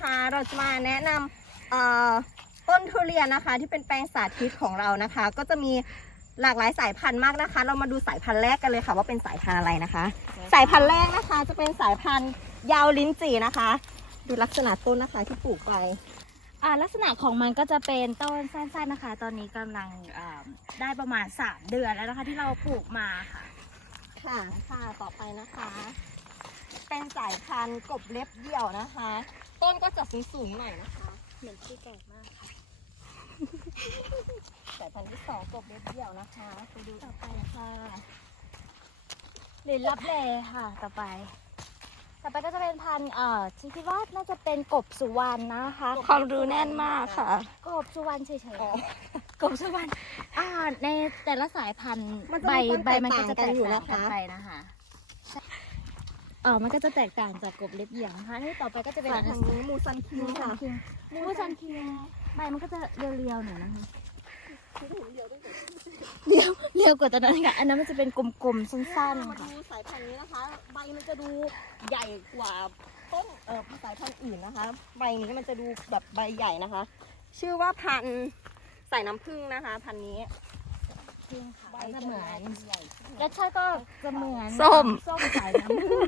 คะ เราจะมาแนะนำต้นทุเรียนนะคะ ที่เป็นแปลงสาธิตของเรานะคะ ก็จะมีหลากหลายสายพันธุ์มากนะคะ เรามาดูสายพันธุ์แรกกันเลยค่ะว่าเป็นสายพันธุ์อะไรนะคะ สายพันธุ์แรกนะคะ จะเป็นสายพันธุ์ยาวลิ้นจี่นะคะ ดูลักษณะต้นนะคะที่ปลูกไปลักษณะของมันก็จะเป็นต้นสั้นๆนะคะ ตอนนี้กำลังได้ประมาณ 3 เดือนแล้วนะคะที่เราปลูกมาค่ะ ค่ะค่ะต่อไปนะคะ เป็นสายพันธุ์กบเล็บเดี่ยวนะคะ ต้นก็จะสูงสูงๆหน่อยนะคะ เหมือนที่แก่มากค่ะ สายพันธุ์ที่สองกบเล็บเดี่ยวนะคะไปดูต่อไปค่ะหรือรับเลค่ะ ต่อไป ต่อไปก็จะเป็นพันธุ์เอ่อที่คิดว่าน่าจะเป็นกบสุวรรณนะคะ ความรู้แน่นมากค่ะ กบสุวรรณเฉยอ๋อ ๆ กบสุวรรณอ่าในแต่ละสายพันธุ์มันจะใบมีความใบมันก็จะแตแตกกต่างกันอยู่ต่างนะคะ กันไปนะคะ เออมันก็จะแตกต่างจากกบเล็บเหยี่ยงนะคะที่ต่อไปก็จะเป็นสายพันธุ์นี้มูซันคิงมูซัค่ะนคิงมูซันคิงใบมันก็จะเรียวๆหน่อยนะคะเรียวเรียวกว่าตอนนั้นค่ะ อันนั้นมันจะเป็นกลมๆสั้นมาๆค่ะ ดูสายพันธุ์นี้นะคะ ใบมันจะดูใหญ่กว่าต้นเอ่อสายพันธุ์อื่นนะคะ ใบนี้มันจะดูแบบใบใหญ่นะคะ ชื่อว่าพันธุ์สายน้ำผึ้งนะคะ พันธุ์นี้ ใบจะเหมือนรสชาติก็จะเหมือนส้ม ส้มสายน้ำผึ้ง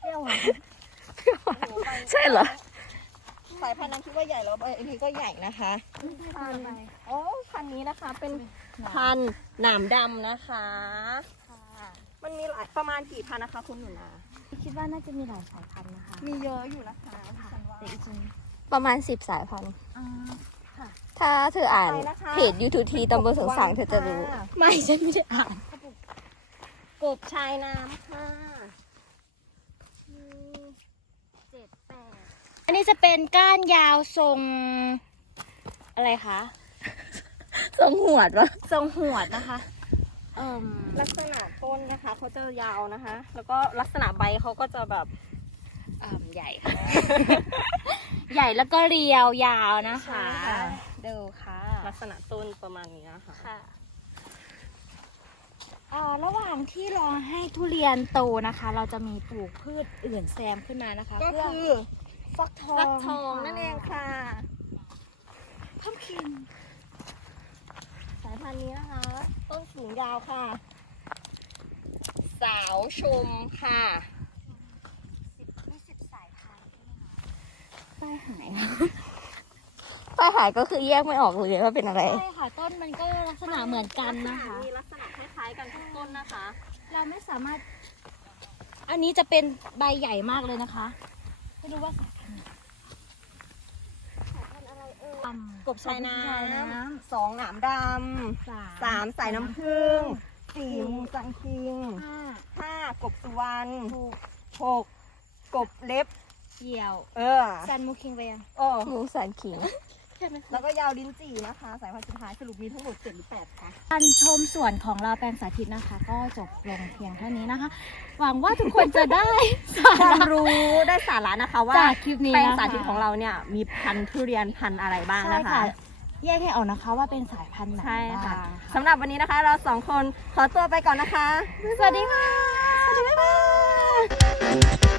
เปรี้ยวหวานใช่เหรอ สายพันธุ์นั้นคิดว่าใหญ่แล้วใบอันนี้ก็ใหญ่นะคะพันธุ์โอ้พันธุ์นี้นะคะเป็นพันธุ์หนามดำนะคะมันมีหลายประมาณกี่พันธุ์นะคะคุณหนูนา คิดว่าน่าจะมีหลายสายพันธุ์นะคะมีเยอะอยู่นะคะฉันว่าแต่อีกจริงประมาณสิบสายพันธุ์ อ่า ค่ะ ถ้าเธออ่านไปนะคะ เพจ U2T ตำบลสงสางเธอจะรู้ ค่ะไม่ฉันไม่ได้อ่าน กบชายน้ำค่ะเจ็ดแปดอันนี้จะเป็นก้านยาวทรง อะไรคะ ทรงหวดวะทรงหวดนะคะ เอ่มลักษณะต้นนะคะเขาจะยาวนะคะ แล้วก็ลักษณะใบเขาก็จะแบบเอ่มใหญ่ค่ะ ใหญ่แล้วก็เรียวยาวนะคะ ใช่ค่ะ ดูค่ะ ลักษณะต้นประมาณนี้ค่ะค่ะอ่าระหว่างที่รอให้ทุเรียนโตนะคะ เราจะมีปลูกพืชอื่นแซมขึ้นมานะคะก็เพื่อคือฟักทองฟักทองนั่นเองค่ะพัมคินสายพันธุ์นี้นะคะ ต้นสูงยาวค่ะ สาวชมค่ะ มีสิบสายพันธุ์ใช่ไหมคะ ป้ายหายป้ายหายก็คือแยกไม่ออกเลยว่าเป็นอะไร ใช่ค่ะต้นมันก็ลักษณะเหมือนกันนะคะ มีลักษณะคล้ายๆกันทุกต้นนะคะ เราไม่สามารถ อันนี้จะเป็นใบใหญ่มากเลยนะคะไม่รู้ว่าสายพันธุ์ไหนอืมกบชายน้กบชายน้ำสองหนามดำำสามสายน้ำผึ้งสี่มูซังคิงห้าห้ากบสุวรรณหกหกกบเล็บ เหี่ยว เออซันมูคิงไปยังโอ้หมูสันขิงแล้วก็ยาวลิ้นจี่นะคะ สายพันธุ์สุดท้ายสรุปมีทั้งหมดเจ็ดหรือแปดคะการชมสวนของเราแปลงสาธิตนะคะ ก็จบลงเพียงเท่านี้นะคะ หวังว่าทุกคนจะได้สาความระรู้ได้สาระนะคะว่าจากคลิปนี้แปลงนะคะสาธิตของเราเนี่ยมีพันธุ์ทุเรียนพันธุ์อะไรบ้างใช่นะคะ ค่ะแยกให้ออกนะคะว่าเป็นสายพันธุ์ไหนใช่ค่ะบ้างสำหรับวันนี้นะคะ เราสองคนขอตัวไปก่อนนะคะ สวัสดีค่ะ สวัสดีค่ะ